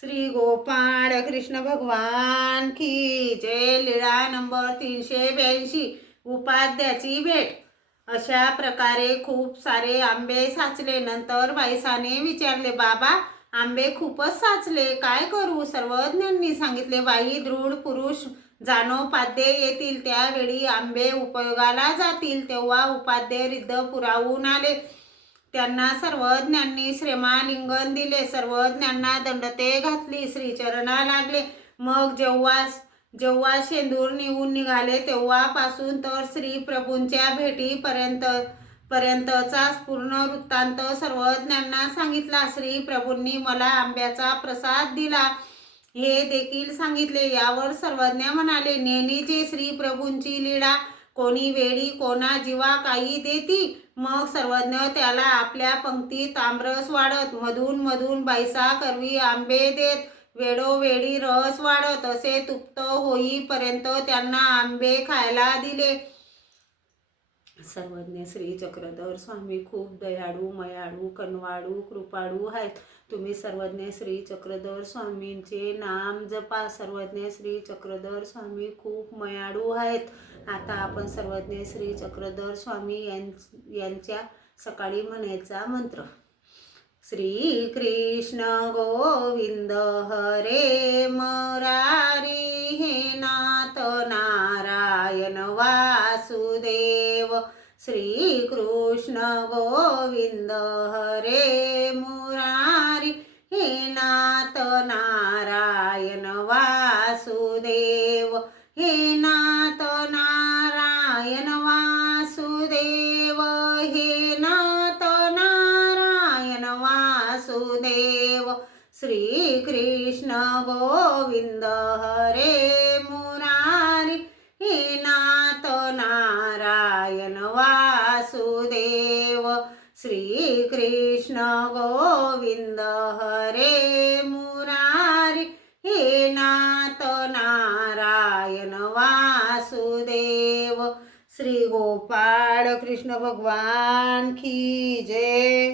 श्री गोपाळ कृष्ण भगवान की जय. लीळा नंबर 382, उपाध्याची भेट. अशा प्रकारे खूप सारे आंबे साचले. नंतर बाईसाने विचारले, बाबा आंबे खूपच साचले, काय करू? सर्वज्ञांनी सांगितले, बाई दृढ पुरुष जानोपाध्ये येतील, त्यावेळी आंबे उपयोगाला जातील. तेव्हा उपाध्ये रिद्ध पुरावून आले. त्यांना सर्वज्ञांनी श्रेमालिंगन दिले. सर्वज्ञांना दंडते घातली, श्रीचरणा लागले. मग जेव्हा शेंदूर निघून निघाले तेव्हापासून तर श्री प्रभूंच्या पर्यंतचा पूर्ण वृत्तांत सर्वज्ञांना सांगितला. श्री प्रभूंनी मला आंब्याचा प्रसाद दिला हे देखील सांगितले. यावर सर्वज्ञ म्हणाले, नेहमीचे श्री प्रभूंची लीळा, कोणी वेळी कोणा जीवा काही देती. मग सर्वज्ञ त्याला आपल्या पंक्तीत आमरस वाढत, मधून मधून बाईसा करवी आंबे देत, वेळोवेळी रस वाढत, असे तृप्त होईपर्यंत त्यांना आंबे खायला दिले. सर्वज्ञ श्री चक्रधर स्वामी खूप दयाळू, मयाळू, कनवाळू, कृपाळू आहेत. तुम्ही सर्वज्ञ श्री चक्रधर स्वामींचे नाम जपा. सर्वज्ञ श्री चक्रधर स्वामी खूप मयाळू आहेत. आता आपण सर्वज्ञ श्री चक्रधर स्वामी यांच्या सकाळी म्हणायचा मंत्र. श्री कृष्ण गोविंद हरे मुरारी, हे नाथ नारायण वासुदेव. श्री कृष्ण गोविंद हरे मुरारी, हे नाथ नारायण वासुदेव. हे नाथ नारायण वासुदेव. हे नाथ नारायण वासुदेव. श्री कृष्ण गोविंद हरे मुरारी, हे नाथ नारायण वासुदेव. श्री कृष्ण गोविंद हरे मुरारी, हे नाथ नारायण वासुदेव. श्री गोपाळ कृष्ण भगवान की जय.